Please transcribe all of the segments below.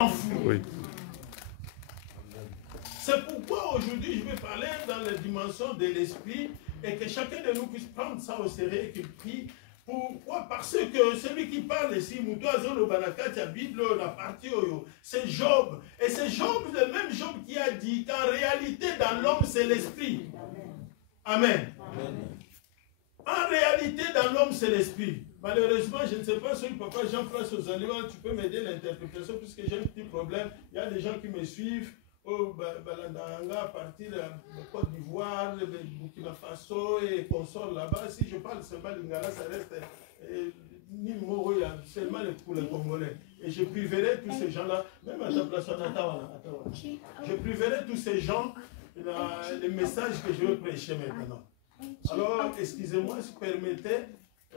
Oui. C'est pourquoi aujourd'hui je vais parler dans la dimension de l'esprit et que chacun de nous puisse prendre ça au sérieux et qu'il prie. Pourquoi? Parce que celui qui parle ici, la partie c'est Job. Et c'est Job, le même Job qui a dit qu'en réalité dans l'homme c'est l'esprit. Amen. En réalité dans l'homme c'est l'esprit. Malheureusement, je ne sais pas si papa Jean-François Zaliwa, tu peux m'aider l'interprétation puisque j'ai un petit problème. Il y a des gens qui me suivent au Balandanga, à partir de Côte d'Ivoire, de Burkina Faso et consorts là-bas. Si je parle seulement lingala, ça reste ni mot, seulement pour les Congolais. Et je priverai tous ces gens-là, même à ta place, je priverai tous ces gens les messages que je veux prêcher maintenant. Alors, excusez-moi, si vous permettez,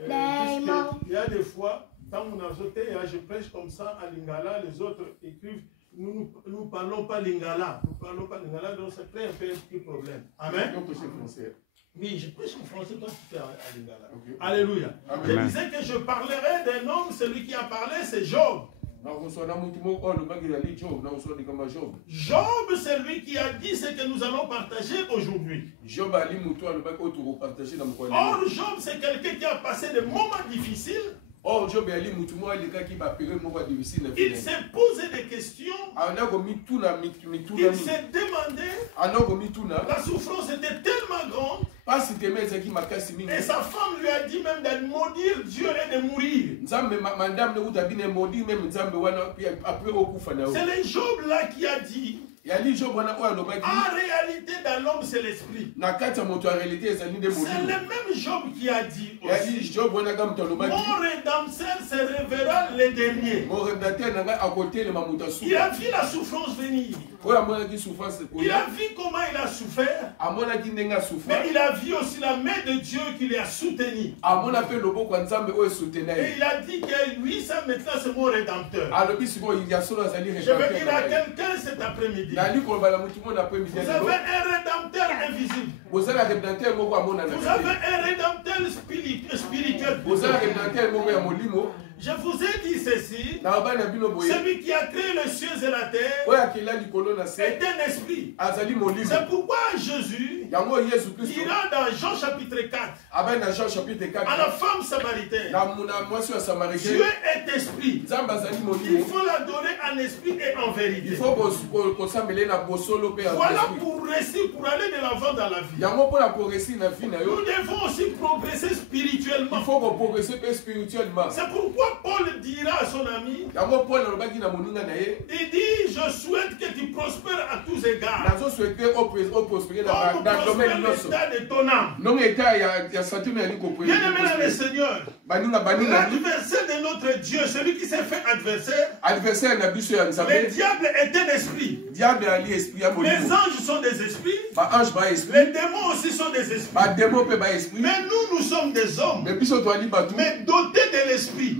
il y a des fois, quand on a sauté, je prêche comme ça à lingala, les autres écrivent. Nous ne parlons pas lingala. Nous ne parlons pas lingala, donc ça crée un peu un petit problème. Amen. Oui, je prêche en français, toi tu fais à lingala. Okay. Alléluia. Amen. Je disais que je parlerai d'un homme, celui qui a parlé, c'est Job. Job, c'est lui qui a dit ce que nous allons partager aujourd'hui. Or, Job, c'est quelqu'un qui a passé des moments difficiles. Oh, Job, il s'est posé des questions. Il s'est demandé. La souffrance était tellement grande. Et sa femme lui a dit même de maudire Dieu et de mourir. C'est le Job là qui a dit. En réalité, dans l'homme, c'est l'esprit. C'est le même Job qui a dit aussi. Mon rédempteur se révérera le dernier. Il a vu la souffrance venir. Il a vu comment il a souffert. Mais il a vu aussi la main de Dieu qui lui a soutenu. Et il a dit que lui, ça maintenant, c'est mon rédempteur. Je veux dire à quelqu'un cet après-midi. Vous avez un rédempteur invisible. Vous avez un rédempteur spirituel. Je vous ai dit ceci. Celui qui a créé les cieux et la terre est un esprit. C'est pourquoi Jésus dira dans Jean chapitre 4 à la femme samaritaine, Dieu est esprit. Il faut l'adorer en esprit et en vérité. Voilà pour réussir, pour aller de l'avant dans la vie. Nous devons aussi progresser spirituellement. C'est pourquoi Paul dira à son ami, il dit, je souhaite que tu prospères à tous égards. Comme l'état de ton âme. Bien aimé dans le Seigneur, l'adversaire de notre Dieu, celui qui s'est fait adversaire, le diable est un esprit. Les anges sont des esprits. Les démons aussi sont des esprits. Mais nous sommes des hommes. Mais dotés de l'esprit.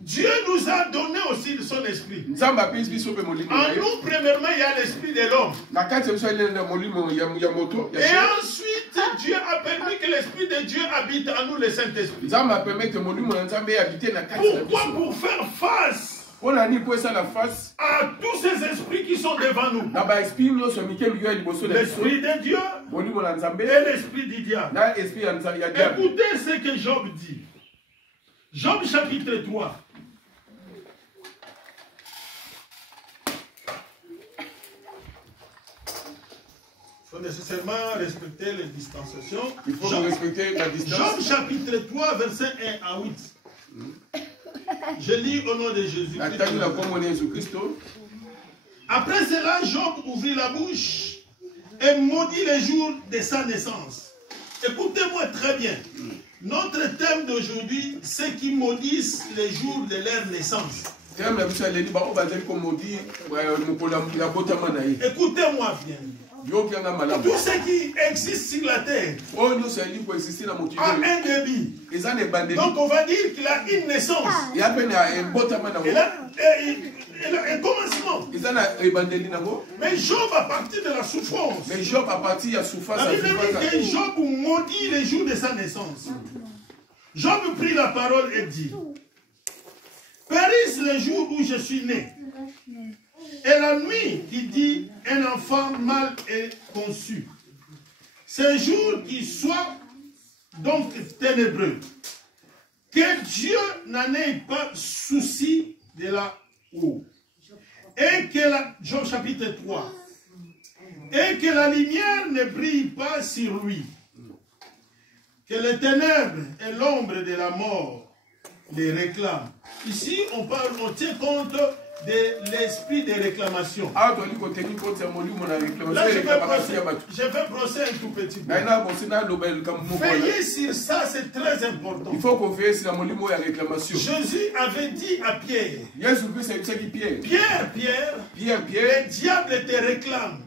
Dieu nous a donné aussi son esprit. En nous, premièrement, il y a l'esprit de l'homme. Et ensuite, Dieu a permis que l'esprit de Dieu habite en nous, le Saint-Esprit. Pourquoi? Pour faire face à tous ces esprits qui sont devant nous. L'esprit de Dieu et l'esprit du diable. Écoutez ce que Job dit. Job chapitre 3. Il faut nécessairement respecter les distanciations. Il faut respecter la distance. Job chapitre 3, verset 1 à 8. Je lis au nom de Jésus. Après cela, Job ouvrit la bouche et maudit les jours de sa naissance. Écoutez-moi très bien. Notre thème d'aujourd'hui, c'est qui maudissent les jours de leur naissance. Écoutez-moi bien. Tout ce qui existe sur la terre a un début. Donc on va dire qu'il a une naissance. Il a un commencement. Mais Job a parti de la souffrance. La Bible dit que Job maudit les jours de sa naissance. Job prit la parole et dit: périsse le jour où je suis né. Et la nuit qui dit un enfant mal est conçu. Ce jour qui soit donc ténébreux. Que Dieu n'en ait pas souci de là-haut. Et que Job chapitre 3. Et que la lumière ne brille pas sur lui. Que les ténèbres et l'ombre de la mort les réclament. Ici, on tient compte de l'esprit de réclamation. Là, je vais brosser un tout petit peu. Veillez sur ça, c'est très important. Il faut qu'on veille sur la réclamation. Jésus avait dit à Pierre, Pierre, le diable te réclame.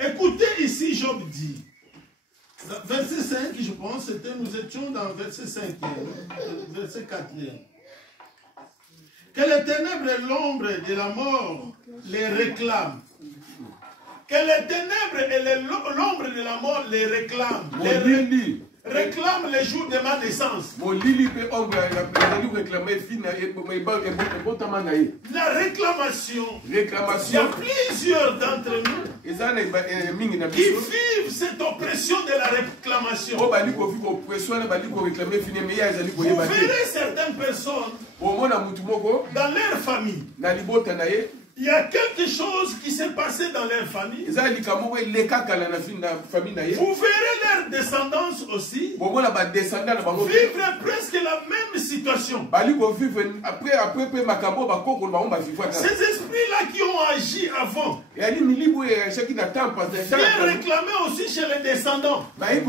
Écoutez ici, Job dit, verset 5, je pense, nous étions dans verset 5, verset 4. Que les ténèbres et l'ombre de la mort les réclament. Que les ténèbres et l'ombre de la mort les réclament. Réclame les jours de ma naissance. La réclamation. Il y a plusieurs d'entre nous qui vivent cette oppression de la réclamation. Vous verrez certaines personnes dans leur famille. Il y a quelque chose qui s'est passé dans leur famille. Vous verrez leur descendance aussi vivre presque la même situation. Ces esprits-là qui ont agi avant viennent réclamer aussi chez les descendants. Ils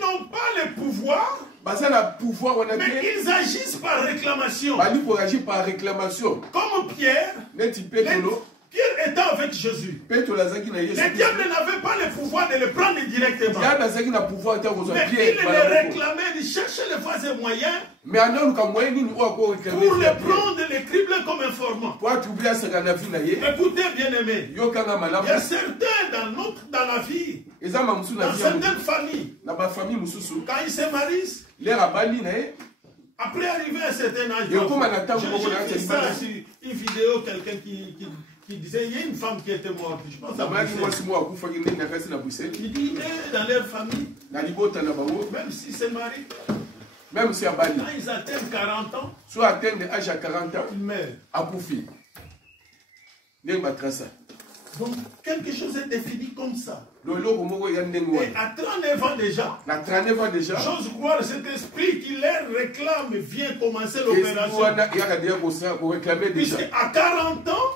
n'ont pas le pouvoir. Mais ils agissent par réclamation. Comme Pierre. Pierre étant avec Jésus. Le diable n'avait pas le pouvoir de le prendre directement. Mais il le réclamait, il cherchait les voies et moyens pour le prendre, le cribler comme informant. Écoutez, bien-aimés, il y a certains dans la vie, dans certaines familles, quand ils se marient, après arriver à un certain âge, j'ai vu ça sur une vidéo, quelqu'un qui disait, il y a une femme qui était morte, je pense il dit, dans leur famille, même si c'est marié, même si quand ils atteignent 40 ans, soit atteignent l'âge à 40 ans, ils meurent. Donc, quelque chose est défini comme ça. Et à 39 ans déjà, j'ose croire cet esprit qui les réclame vient commencer l'opération. Puisque à 40 ans,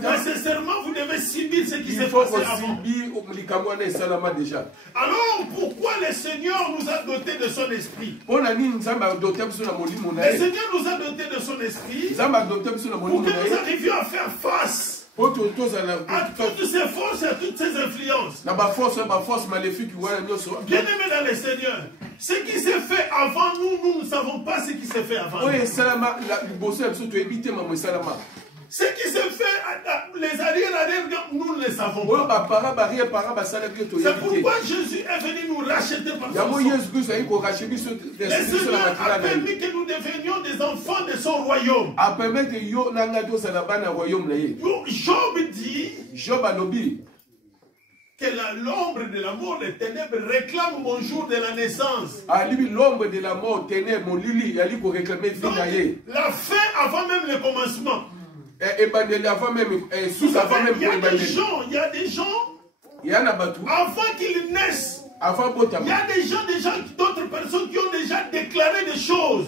nécessairement vous devez subir ce qui s'est passé avant. Alors pourquoi le Seigneur nous a dotés de son esprit? Le Seigneur nous a dotés de son esprit pour que nous arrivions à faire face à toutes ces forces et à toutes ces influences. Bien aimé dans le Seigneur, ce qui s'est fait avant nous, nous ne savons pas ce qui s'est fait avant nous. Ce qui s'est fait, les arrière, nous ne le savons pas. C'est pourquoi Jésus est venu nous racheter par son sang. Le Seigneur a permis que nous devenions des enfants de son royaume. Job dit que l'ombre de la mort, les ténèbres réclament mon jour de la naissance. L'ombre de la mort, ténèbres, la fin avant même le commencement. Il y a des gens, avant qu'ils naissent, il y a des gens, d'autres personnes qui ont déjà déclaré des choses.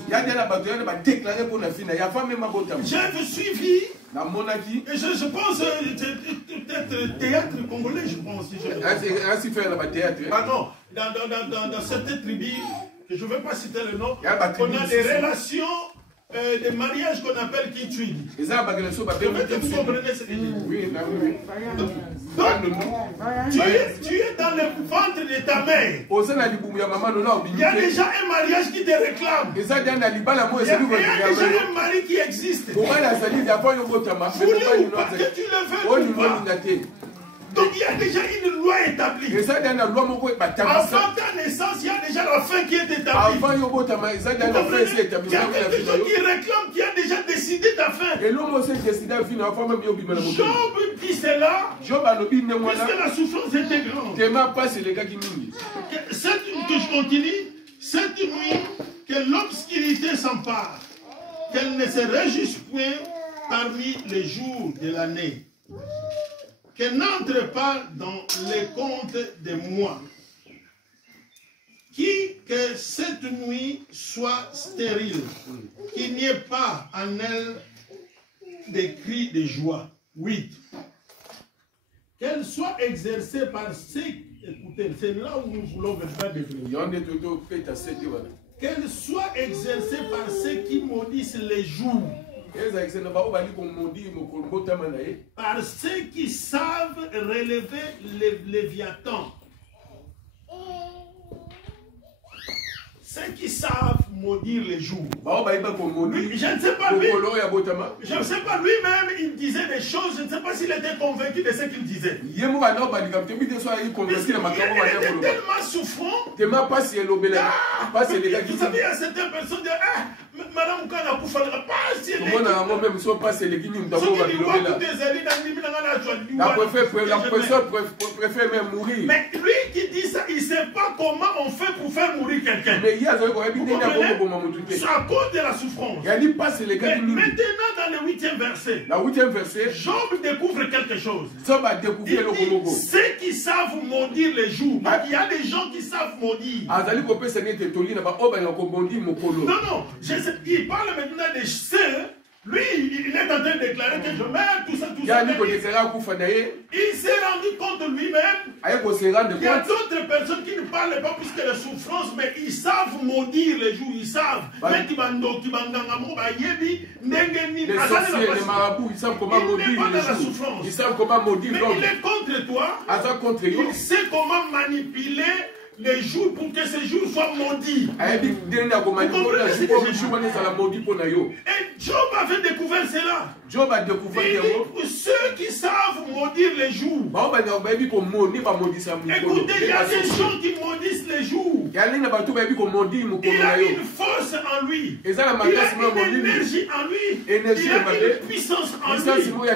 J'ai suivi, et je pense, peut-être théâtre congolais, je pense. Pardon, dans cette tribu, que je ne vais pas citer le nom, on a des relations. Des mariages qu'on appelle Kitui. Vous comprenez ce que je dis? Oui. Tu es dans le ventre de ta mère. Il y a déjà un mariage qui te réclame. Il y a déjà un mari qui existe. Voulez ou pas, que tu le veux ou pas. Donc il y a déjà une loi établie. Avant ta naissance, il y a déjà la fin qui est établie. Il y a quelque chose qui réclame, qui a déjà décidé décidé ta fin. Et l'homme aussi décidé à finir avant même Yobi Malamoto. Job dit cela. Job a l'obi ne moi Parce que la souffrance était grande. Tellement pas c'est les gars qui mingi. Que je continue. Cette nuit, que l'obscurité s'empare, qu'elle ne se réjouisse point parmi les jours de l'année, qu'elle n'entre pas dans les comptes des mois, que cette nuit soit stérile, qu'il n'y ait pas en elle des cris de joie. 8. Qu'elle soit exercée par ceux, écoutez, c'est là où nous voulons vraiment devenir. Qu'elle soit exercée par ceux qui maudissent les jours. Par ceux qui savent relever les Léviathans. Ceux qui savent maudire les jours. Lui, je ne sais pas lui-même, il disait des choses, je ne sais pas s'il était convaincu de ce qu'il disait. Il était tellement souffrant. Vous savez, il y a certaines personnes qui disent, Madame Kana Koufalra, pas si elle est. La préfère même mourir. Mais lui qui dit ça, il ne sait pas comment on fait pour faire mourir quelqu'un. C'est à cause de la souffrance. Mais maintenant, dans le 8e verset, Job découvre quelque chose. Il dit, ceux qui savent maudire les jours. Donc, il y a des gens qui savent maudire. Non, il parle maintenant des ceux. Lui, il est en train de déclarer que je meurs, tout ça. Il s'est rendu compte lui-même. Il y a d'autres personnes qui ne parlent pas plus que de souffrance, mais ils savent maudire les jours, ils savent. Les sorciers, les marabouts, ils savent comment maudire les jours. Ils savent comment maudire l'homme. Mais il est contre toi. Il sait comment manipuler les jours pour que ces jours soient maudits. Et Job avait découvert cela. Job a découvert ceux qui savent maudire les jours. Écoutez, il y a des gens qui maudissent les jours. Il a une force en lui. Il a une énergie en lui. Il a une puissance en lui. Il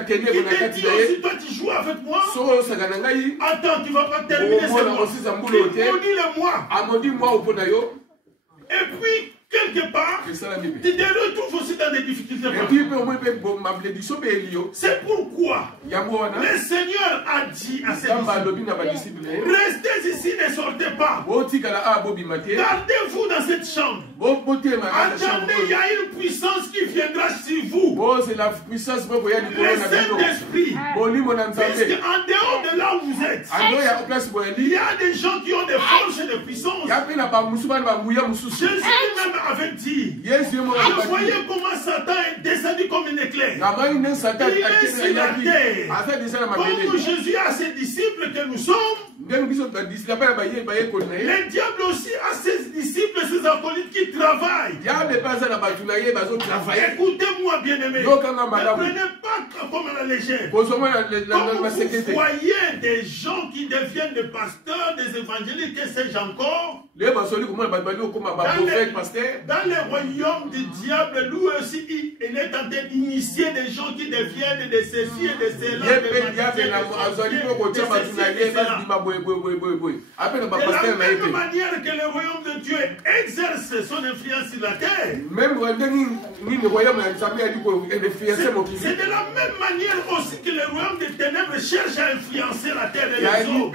te dit aussi, toi tu joues avec moi. Attends, tu ne vas pas terminer ce mois. Et puis, quelque part, tu te retrouves aussi dans des difficultés. C'est pourquoi le Seigneur a dit à ses disciples, restez ici, ne sortez pas. Gardez-vous dans cette chambre. Attendez, il y a une puissance qui viendra sur vous. C'est la puissance le Saint-Esprit. Puisque en dehors de là où vous êtes, il y a des gens qui ont des forces et des puissances. Jésus même avait dit, je voyais comment Satan est descendu comme une éclair. Il est sur la terre. Comme Jésus a ses disciples que nous sommes, le diable aussi a ses disciples, ses acolytes qui travaillent. Écoutez-moi, bien-aimés. Ne prenez pas comme à la légère. Comme vous voyez des gens qui deviennent des pasteurs, des évangéliques, que sais-je encore. Dans le royaume du diable, lui aussi, il est en train d'initier des gens qui deviennent de ceci et de cela. De la même manière que le royaume de Dieu exerce son influence sur la terre. C'est de la même manière aussi que le royaume des ténèbres cherche à influencer la terre et les hommes.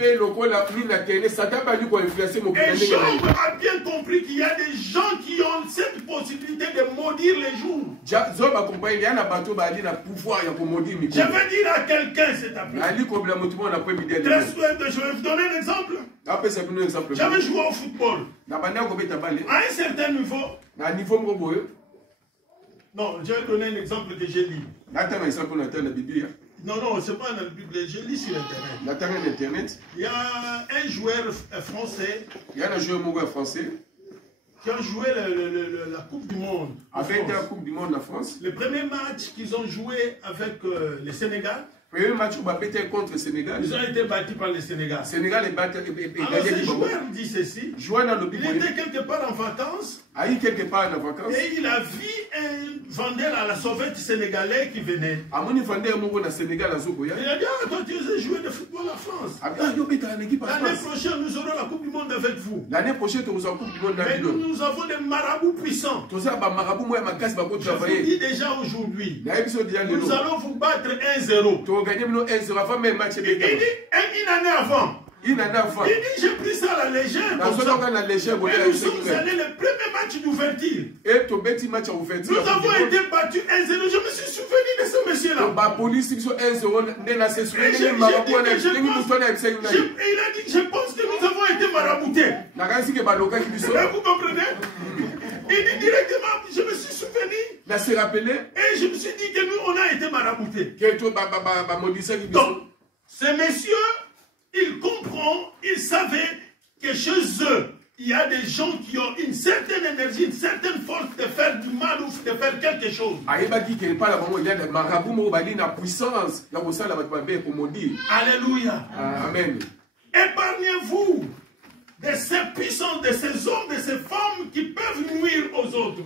Et Job a bien compris qu'il y a des gens qui ont cette possibilité de maudire les jours. Je vais dire à quelqu'un cet après. Je vais vous donner un exemple. J'avais joué au football. À un certain niveau. Non, je vais donner un exemple que j'ai lu. Non, c'est pas dans la Bible, je lis sur Internet. Il y a un joueur français. Qui a joué la Coupe du Monde. La Coupe du Monde en France. Le premier match qu'ils ont joué avec le Sénégal. Premier match où Babete contre le Sénégal. Ils ont été battus par le Sénégal. Sénégal est battu. Alors ce joueur dit ceci. Il était quelque part en vacances. Quelque part en vacances. Et il a vu un vendeur à la sauvette sénégalais qui venait. Il a dit, ah, toi tu as joué de football en France. L'année prochaine, nous aurons la Coupe du Monde avec vous. L'année prochaine, nous aurons la Coupe du Monde avec vous. Mais nous avons des marabouts puissants. Je vous dis déjà aujourd'hui, nous allons vous battre 1-0. Il dit une année avant. Il dit, j'ai pris ça à la légère. Et nous sommes allés le premier match d'ouverture. Nous avons été battus 1-0. Je me suis souvenu de ce monsieur-là. Il a dit, je pense que nous avons été maraboutés. Vous comprenez? Il dit directement, je me suis souvenu. Et je me suis dit que nous, on a été maraboutés. Donc, ce monsieur, il comprend, il savait que chez eux, il y a des gens qui ont une certaine énergie, une certaine force de faire du mal ou de faire quelque chose. Alléluia. Amen. Épargnez-vous de ces puissances, de ces hommes, de ces femmes qui peuvent nuire aux autres.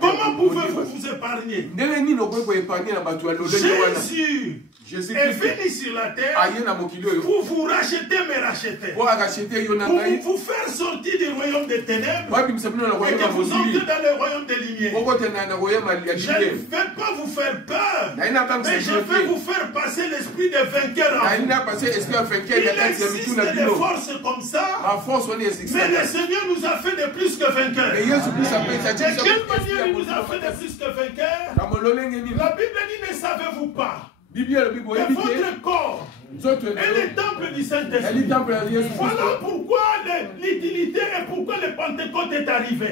Comment pouvez-vous vous épargner? Jésus est venu sur la terre pour vous racheter, me racheter. Pour vous faire sortir du royaume des ténèbres et que vous entrez dans le royaume des lumières. Je ne vais pas vous faire peur, mais je vais vous faire passer l'esprit de vainqueur en vous. Il existe des forces comme ça, mais le Seigneur nous a fait de plus que vainqueurs. De quelle manière il nous a fait de plus que vainqueurs? La Bible dit, ne savez-vous pas que votre corps est le temple du Saint-Esprit? Voilà pourquoi l'utilité et pourquoi le Pentecôte est arrivé.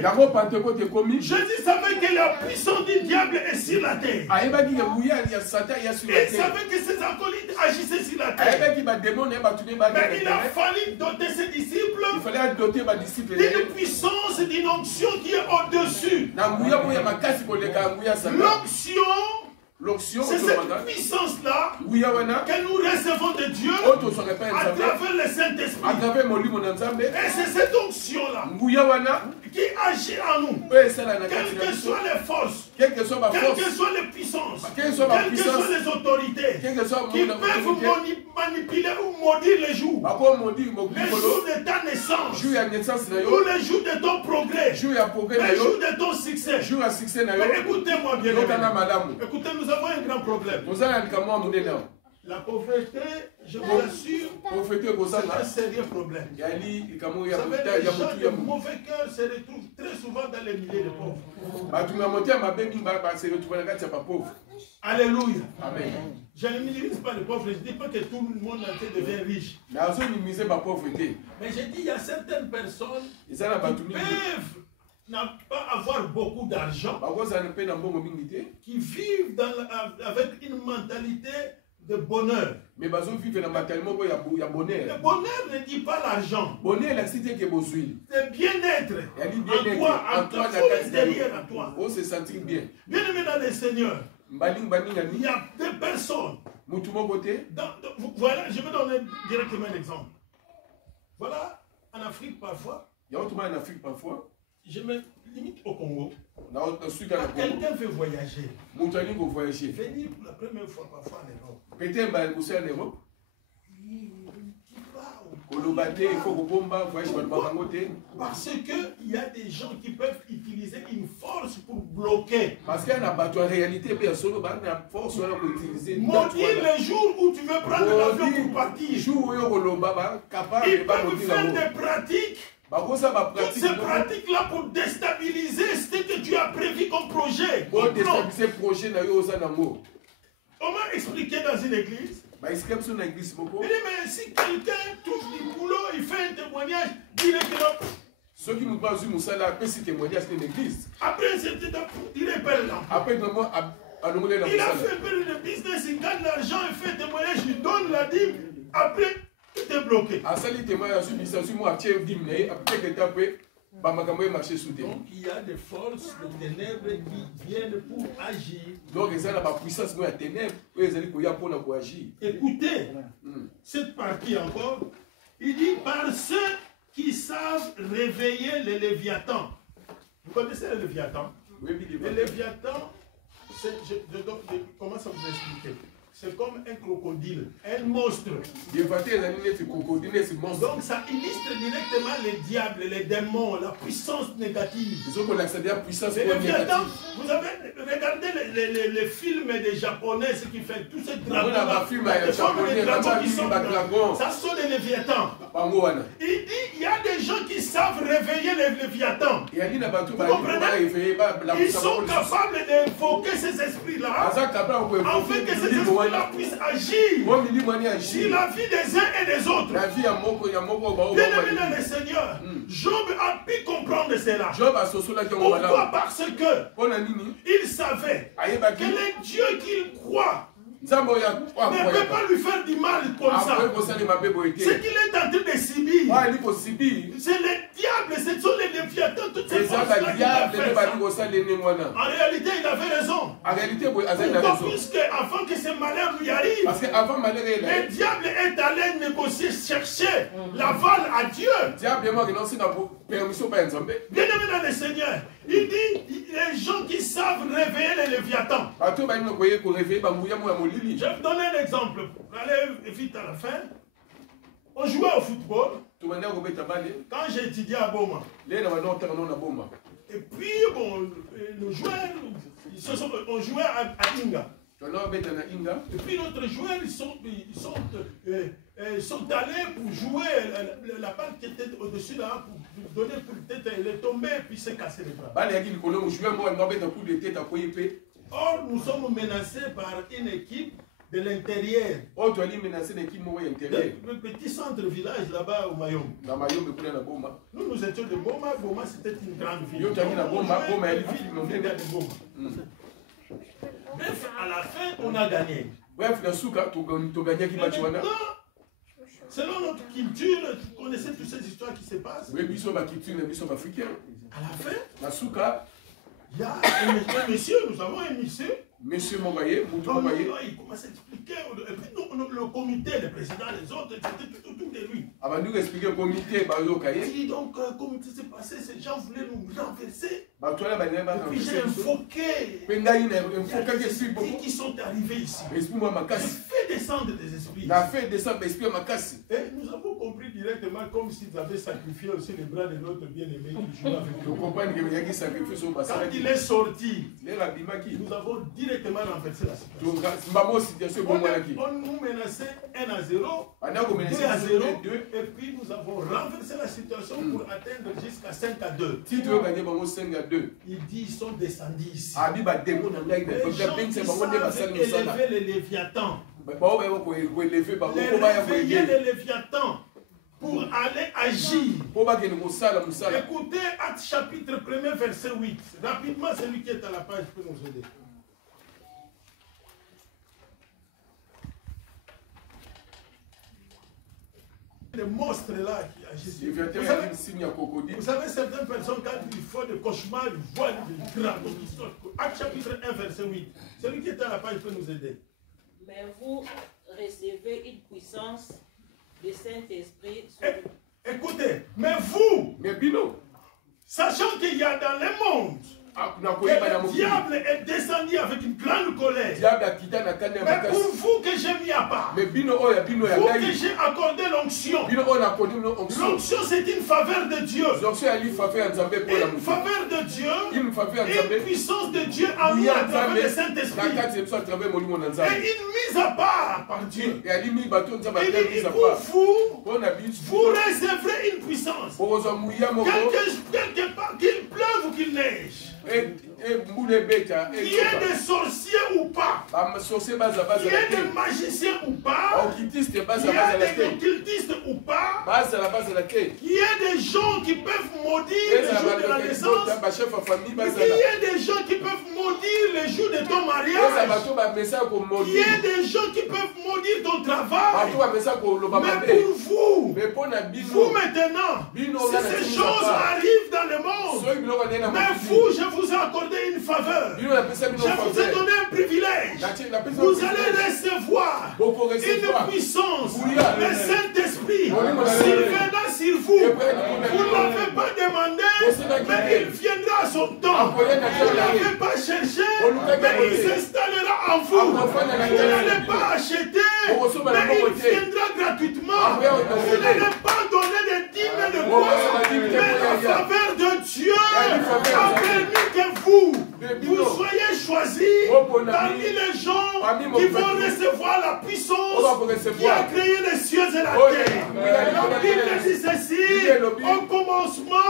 Jésus savait que la puissance du diable est sur la terre. Il savait que ses acolytes agissaient sur la terre. Mais il a fallu doter ses disciples d'une puissance, d'une onction qui est au-dessus. L'onction, c'est cette puissance-là que nous recevons de Dieu à travers le Saint-Esprit. Et c'est cette onction-là qui agit en nous. Quelles que soient les forces, quelles que soient les puissances, quelles que soient les autorités qui peuvent manipuler ou maudire les jours. Les jours de ta naissance, ou les jours de ton progrès, les jours de ton succès. Mais écoutez-moi bien, écoutez, nous avons un grand problème. La pauvreté, je vous assure, c'est un sérieux problème. Vous savez, les gens de mauvais cœur se retrouvent très souvent dans les milliers de pauvres. Alléluia. Amen. Je ne minimise pas les pauvres, je ne dis pas que tout le monde entier devient riche. Mais je dis, il y a certaines personnes qui peuvent pas avoir beaucoup d'argent, qui vivent avec une mentalité de bonheur. Mais le bonheur ne dit pas l'argent. C'est bien-être en toi, derrière à toi. Bien aimé dans le Seigneur, il y a des personnes. Voilà, je vais donner directement un exemple. Voilà, en Afrique parfois, je me limite au Congo. Quelqu'un veut voyager. Venir pour la première fois parfois en Europe. Parce qu'il y a des gens qui peuvent utiliser une force pour bloquer. Maudire le jour où tu veux prendre l'avion pour partir. Ils peuvent faire des pratiques. Toutes ces pratiques-là pour déstabiliser ce que tu as prévu comme projet. Comment expliquer dans une église? Il dit, mais si quelqu'un trouve du boulot, il fait un témoignage, directement. Après un certain temps, il répète là. Il a fait un peu de business, il gagne l'argent, il fait un témoignage, il donne la dîme. Après, tout est bloqué. Donc il y a des forces de ténèbres qui viennent pour agir. Donc ils ont la puissance de ténèbres, pour agir. Écoutez, cette partie encore, il dit par ceux qui savent réveiller les Léviathans. Vous connaissez les Léviathans? Oui, les Léviathans, je commence à vous expliquer. C'est comme un crocodile, un monstre. Donc ça illustre directement les diables, les démons, la puissance négative. Les Léviathans, vous avez regardé les films des Japonais, ce qui fait tous ces dragons-là. Ça sont les Léviathans. Il dit, il y a des gens qui savent réveiller les Léviathans. Vous comprenez? Ils sont capables d'évoquer ces esprits-là, afin que ces esprits-là puissent agir sur la vie des uns et des autres. Bien-aimé dans le Seigneur, Job a pu comprendre cela. Pourquoi? Parce que il savait que les dieux qu'il croit ne peut pas lui faire du mal comme ça. Ce qu'il est en train de subir, c'est les diables, ce sont les Léviathans, toutes ces forces-là qui l'ont fait ça. En réalité, il avait raison. Pourquoi? Puisque avant que ce malheur lui arrive, le diable est allé négocier, chercher l'aval à Dieu. Bien-aimé dans le Seigneur, il dit les gens qui savent réveiller les Léviathans. Je vais vous donner un exemple. Allez vite à la fin. On jouait au football. Quand j'ai étudié à Boma. Et puis, bon, nos joueurs, on jouait à Inga. Et puis, notre joueur, ils sont allés pour jouer la balle qui était au-dessus là, pour donner pour peut-être elle est tombée et puis s'est cassé les bras. Or, nous sommes menacés par une équipe de l'intérieur. Le petit centre-village là-bas au Mayom. Nous, nous étions de Boma. Boma, c'était une grande ville. Bref, à la fin, on a gagné. Maintenant, selon notre culture, vous connaissez toutes ces histoires qui se passent. À la fin, il y a un monsieur, nous avons un monsieur. Monsieur Mongaye, il commence à expliquer. Et puis le comité, le président, les autres, c'était autour de lui. Avant de nous expliquer le comité, il dit donc, comment ça s'est passé, ces gens voulaient nous renverser. Et puis j'ai invoqué ceux qui sont arrivés ici. J'ai fait descendre des esprits. Et nous avons compris directement comme s'ils avaient sacrifié aussi les bras de notre bien-aimé qui jouait avec nous. Quand il est sorti, nous avons directement renversé la situation. On nous menaçait 1-0, 2-0, et puis nous avons renversé la situation pour atteindre jusqu'à 5-2. Il dit ils sont descendus ici. Les gens qui savent élever les Léviathans. Réveiller les Léviathans pour aller agir. Écoutez Actes chapitre 1er verset 8. Rapidement, celui qui est à la page peut nous aider. Les monstres là qui agissent. Vous savez, certaines personnes, quand ils font des cauchemars, ils voient des dragons qui sortent. Actes chapitre 1, verset 8. Celui qui est à la page peut nous aider. Mais vous recevez une puissance du Saint-Esprit. Écoutez, mais vous, sachant qu'il y a dans le monde, le diable est descendu avec une grande colère. Mais pour vous que j'ai mis à part, vous que j'ai accordé l'onction. L'onction, c'est une faveur de Dieu. Une faveur de Dieu. Une puissance de Dieu en nous à travers le Saint-Esprit. Et une mise à part par Dieu. Et pour vous recevrez une puissance. Quelque part, qu'il pleuve ou qu'il neige. Qu'il y ait des sorciers ou pas. Qu'il y ait des magiciens ou pas. Qu'il y ait des occultistes ou pas. Qu'il y ait des gens qui peuvent maudire le jour de la naissance. Qu'il y ait des gens qui peuvent maudire le jour de ton mariage. Qu'il y ait des gens qui peuvent maudire ton travail. Mais pour vous maintenant, si ces choses arrivent dans le monde, mais vous, je vous ai accordé une faveur. Je vous ai donné un privilège. Vous allez recevoir une puissance. Le Saint-Esprit, s'il viendra sur vous, vous ne l'avez pas demandé, mais il viendra à son temps. Vous ne l'avez pas cherché, mais il s'installera en vous. Vous n'allez pas acheter, mais il viendra gratuitement. Vous n'allez pas donner des dîmes de quoi, mais la faveur de Dieu a permis que vous soyez choisis parmi les gens qui vont recevoir la puissance qui a créé les cieux et la terre. La Bible dit ceci, au commencement,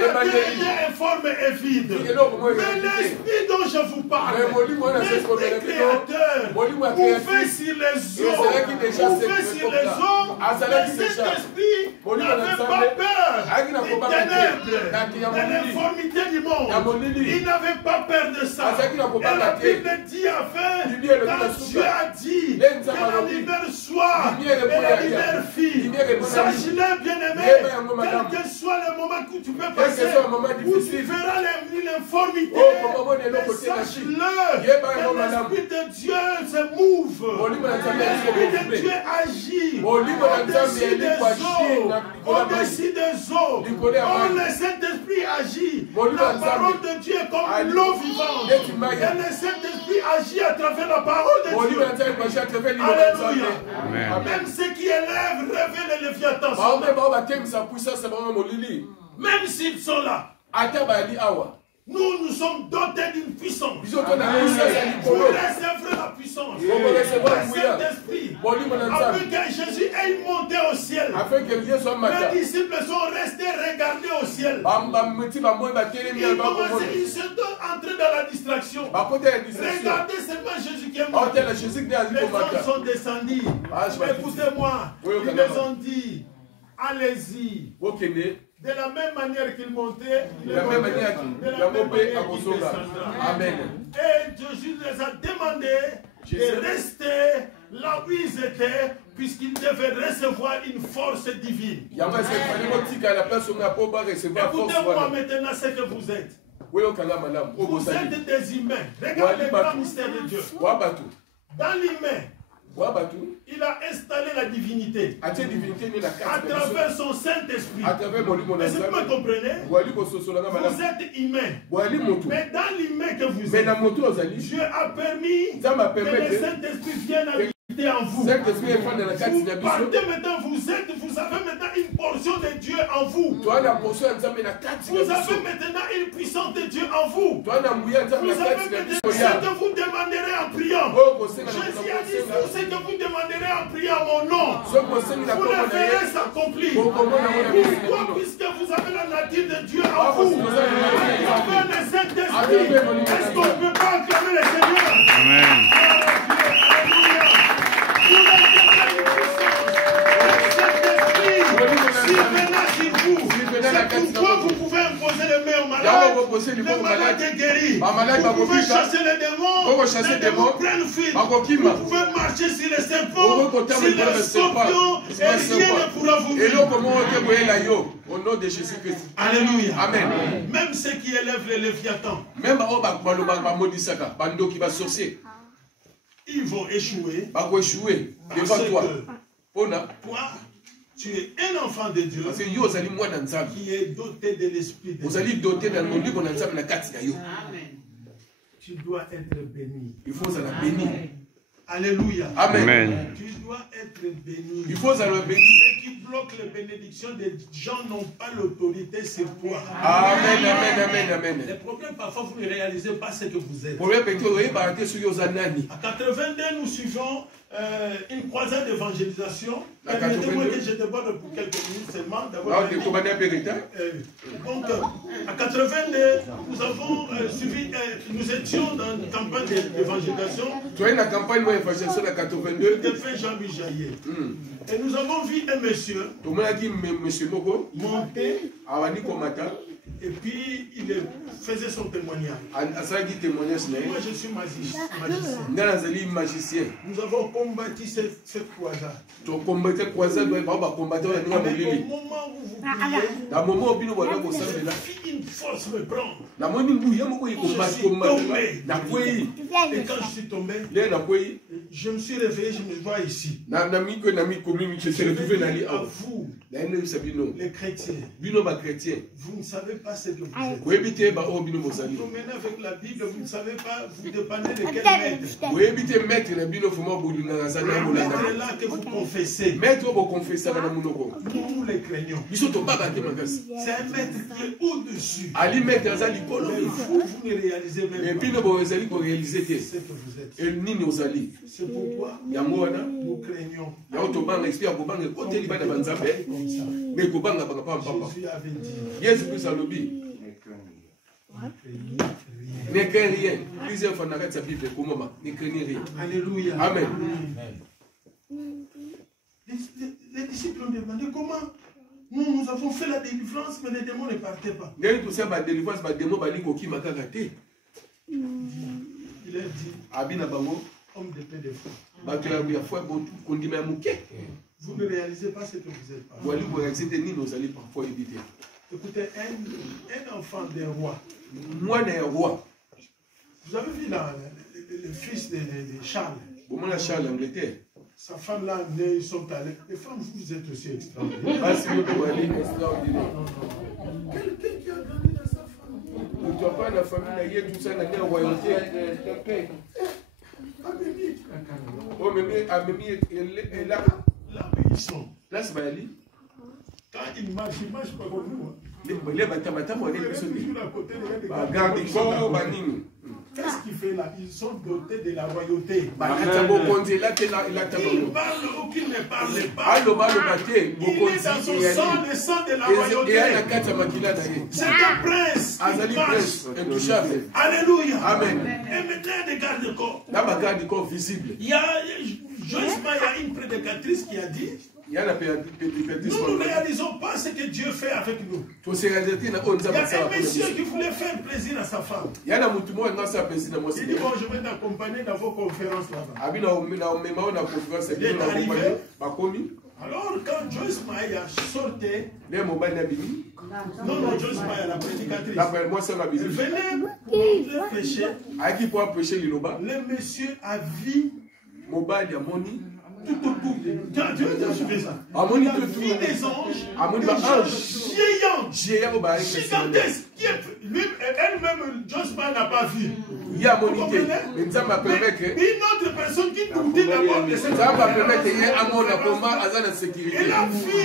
la terre était informe et vide. Mais l'esprit dont je vous parle, l'esprit créateur, ouvert sur les eaux, le Saint-Esprit n'avait pas peur des ténèbres, de l'informité du monde. Il n'avait pas peur de ça. Et la Bible dit enfin, quand Dieu a dit que la lumière soit et la lumière fit, sache-le bien-aimé, quel que soit le moment que tu peux passer, où tu verras l'informité, sache-le que l'Esprit de Dieu se mouve, l'Esprit de Dieu agit au-dessus des eaux, au-dessus des eaux. Oh, le Saint-Esprit agit. La parole de Dieu est comme l'eau vivante. Et le Saint-Esprit agit à travers la parole de Dieu. Alléluia. Même ceux qui élèvent révèlent les Léviathans. Même s'ils sont là. Nous sommes dotés d'une puissance. Vous recevrez la puissance. Le Saint-Esprit. Après que Jésus ait monté au ciel, les disciples sont restés regardés au ciel. Ils sont entrés dans la distraction. Regardez seulement Jésus qui est mort. Les hommes sont descendus. Écoutez-moi. Ils les ont dit, allez-y. De la même manière qu'il montait, de la même manière qu'il descendra. Amen. Et Jésus les a demandé de rester là où ils étaient, puisqu'ils devaient recevoir une force divine. Écoutez-moi maintenant ce que vous êtes. Vous êtes des humains. Regardez le grand mystère de Dieu. Dans l'humain, il a installé la divinité à travers son Saint-Esprit. Est-ce que vous me comprenez? Vous êtes humain. Mais dans l'humain que vous êtes, Dieu a permis que le Saint-Esprit vienne habiter en vous. Vous partez maintenant, vous avez maintenant une portion de Dieu en vous. Vous avez maintenant une puissance de Dieu en vous. Vous avez maintenant ce que vous demanderez en priant. Jésus a dit, vous, ce que vous demanderez en priant mon nom, vous le verrez s'accomplir. Pourquoi? Puisque vous avez la nature de Dieu en vous. Vous avez le Saint-Esprit. Est-ce qu'on ne peut pas acclamer le Seigneur? Amen. Vous avez une puissance. Le Saint-Esprit, s'il vous, c'est pourquoi vous pouvez imposer les mains aux malades. Les malades est guéri. Vous pouvez chasser les démons. Les démons prennent fuite. Vous pouvez marcher sur les serpents, sur les scorpions, et rien ne pourra vous nuire. Au nom de Jésus-Christ. Alléluia. Amen. Même ceux qui élèvent les Léviathans, même ils vont échouer. Devant toi. Toi, tu es un enfant de Dieu qui est doté de l'Esprit de Dieu. Tu dois être béni. Il faut être béni. Alléluia. Amen. Tu dois être béni. Il faut être béni. Ceux qui bloquent les bénédictions des gens n'ont pas l'autorité sur toi. Amen, amen, amen, amen. Les problèmes, parfois, vous ne réalisez pas ce que vous êtes. À 82, nous suivons une croisade d'évangélisation. Permettez-moi que je déborde pour quelques minutes seulement. Donc, à 82, nous avons suivi, nous étions dans une campagne d'évangélisation. Tu as une campagne d'évangélisation à 82. De fin Jean-Louis Jaillet. Et nous avons vu un monsieur monter. Et puis il faisait son témoignage. Moi je suis magicien. Nous avons combattu cette croisade. Au moment où vous priez, une force me prend. Je suis tombé. Et quand je suis tombé, je me suis réveillé, je me vois ici. À vous, les chrétiens, vous ne savez pas ce que vous êtes. Vous promenez avec la Bible, vous ne savez pas, vous dépendez de quel maître. Le maître est là que vous confessez. Nous les craignons. C'est un maître qui est au-dessus. Mais vous ne réalisez même pas ce que vous êtes. C'est pourquoi nous craignons. Jésus avait dit. Ne craignez rien. Plusieurs fois, on arrête sa Bible pour le moment. Ne craignez rien. Alléluia. Amen. Les disciples ont demandé comment nous avons fait la délivrance, mais les démons ne partaient pas. Il a dit, homme de paix de foi. Vous ne réalisez pas ce que vous êtes. Écoutez, un enfant d'un roi. Vous avez vu là, le fils de Charles. Charles Angleterre. Sa femme là, ils sont allés. Les femmes, vous êtes aussi extraordinaires. Quelqu'un qui a grandi dans sa femme. Tu n'as pas la famille, tout ça, dans la royauté. Oh, mais Amémi est là. Là où ils sont. Là, c'est Bali. Quand ils marchent pas comme nous. Qu'est-ce qu'il fait là? Ils sont dotés de la royauté. Ils parlent ou qu'ils ne parlent pas. Il est dans son sang, le sang de la royauté. C'est un prince. Il marche. Alléluia. Amen. Et maintenant, des gardes-corps. Garde-corps visible. Il y a Joyce Maya, une prédicatrice qui a dit, nous ne réalisons pas ce que Dieu fait avec nous. Il y a un monsieur qui voulait faire plaisir à sa femme. Il dit, bon, je vais t'accompagner dans vos conférences là-bas. Il est arrivé. Alors, quand Joyce Maya sortait, non, Joyce Maya, la prédicatrice, elle venait pour prêcher. Le monsieur a vu tout autour de nous. Dieu a suivi ça. Il a vu des anges, géants, gigantesques, elle-même, Joyce Maya n'a pas vu. Une autre personne qui doutait d'abord de cette elle a vu.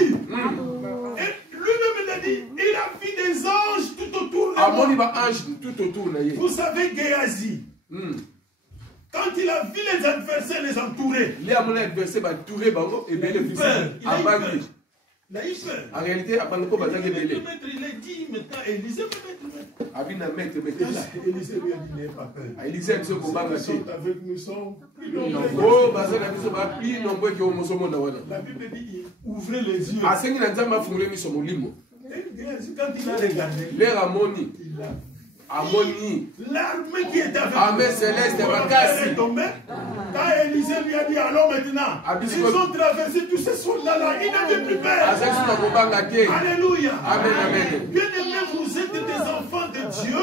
Et lui-même, il a dit, il a vu des anges tout autour de lui. Vous savez, Géasi, quand il a vu les adversaires les entourer, il a eu peur. En réalité, il a dit, maintenant, Élisée peut être là. Élisée lui a dit, n'ayez pas peur. Ils sont avec nous, sont plus nombreux. La Bible dit, ouvrez les yeux. Quand il a regardé, il a l'armée qui était avec l'armée céleste est tombée. Quand Élisée lui a dit, alors maintenant, ils ont traversé tous ces soldats-là, il n'avait plus peur. Alléluia. Amen. Bien-aimés, vous êtes des enfants de Dieu.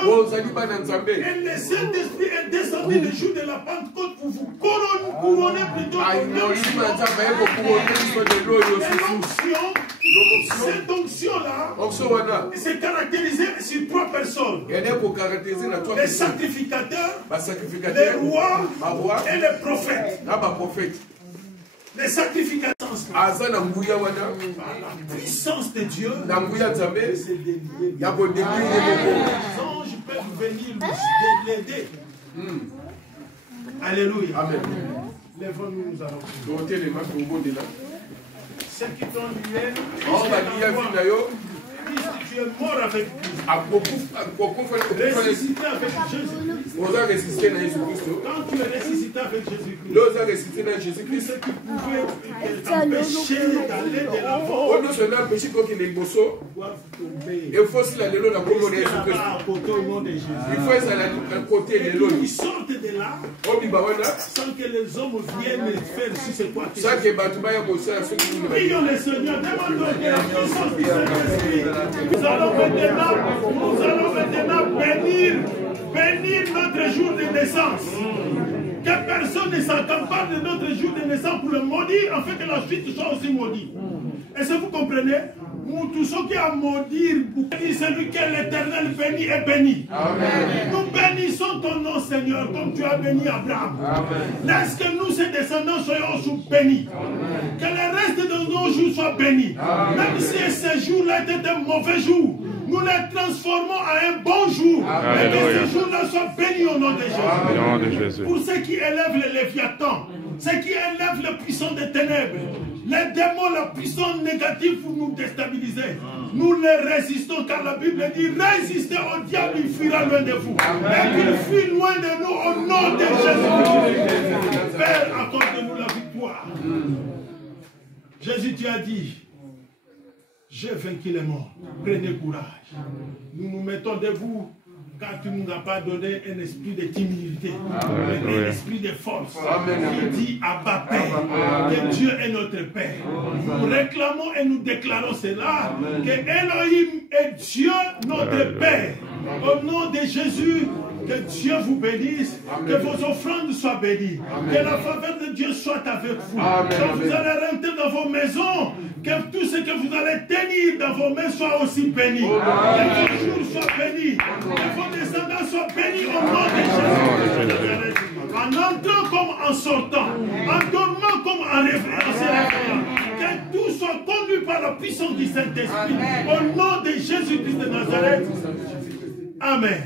Et le Saint-Esprit est descendu le jour de la Pentecôte pour vous couronner plutôt. Cette onction-là, c'est caractérisé sur 3 personnes. Les sacrificateurs, les rois et les prophètes. Les sacrificateurs, par la puissance de Dieu, les anges peuvent venir l'aider. Alléluia. Amen. Lèvons-nous, nous allons prier. Dorothée, les mains pour le bon de là. Ceux qui t'ont lié, On va dire, tu es mort avec Christ. Ressuscité avec Jésus-Christ. Quand tu es ressuscité avec Jésus-Christ, ce qui pouvait t'empêcher d'aller de l'avant doivent tomber. Il faut aussi la lélo na kombo na Yesu Christ. À côté au nom de Jésus. Il faut être à côté Et de l'eau. ils sortent de là sans que les hommes viennent faire si c'est quoi que Ça que batuma ya kosa ceux qui nous prions le Seigneur, demandons que la puissance du Saint-Esprit. Nous allons maintenant bénir notre jour de naissance. Que personne ne s'accapare de notre jour de naissance pour le maudire, afin que la suite soit aussi maudite. Est-ce que vous comprenez? Nous tous ceux qui ont maudire, celui que l'Éternel bénit est béni. Amen. Nous bénissons ton nom, Seigneur, comme tu as béni Abraham. Laisse que nous, ses descendants, soyons aussi bénis. Amen. Que le reste de nos jours soit béni. Amen. Même si ce jour-là était un mauvais jour, nous les transformons en un bon jour. Amen. Et que ce jour-là soit béni au nom de Jésus. Au nom de Jésus. Pour ceux qui élèvent les Léviathans, ceux qui élèvent les puissants des ténèbres, les démons, la puissance négative pour nous déstabiliser, nous les résistons car la Bible dit résistez au diable, il fuira loin de vous. Et qu'il fuit loin de nous au nom de Jésus. Père, accorde-nous la victoire. Jésus, tu as dit, j'ai vaincu les morts. Prenez courage. Nous nous mettons debout. Car tu ne nous as pas donné un esprit de timidité, mais un esprit de force. Qui dit Abba Père, que Dieu est notre Père. Nous réclamons et nous déclarons cela, que Elohim est Dieu notre Père. Au nom de Jésus, que Dieu vous bénisse, que vos offrandes soient bénies, que la faveur de Dieu soit avec vous. Quand vous allez rentrer dans vos maisons, que tout ce que vous allez tenir dans vos mains soit aussi béni. Que vos jours soient bénis, que vos descendants soient bénis au nom de Jésus. En entrant comme en sortant, en dormant comme en réveillant, que tout soit conduit par la puissance du Saint-Esprit. Au nom de Jésus-Christ de Nazareth. Amen.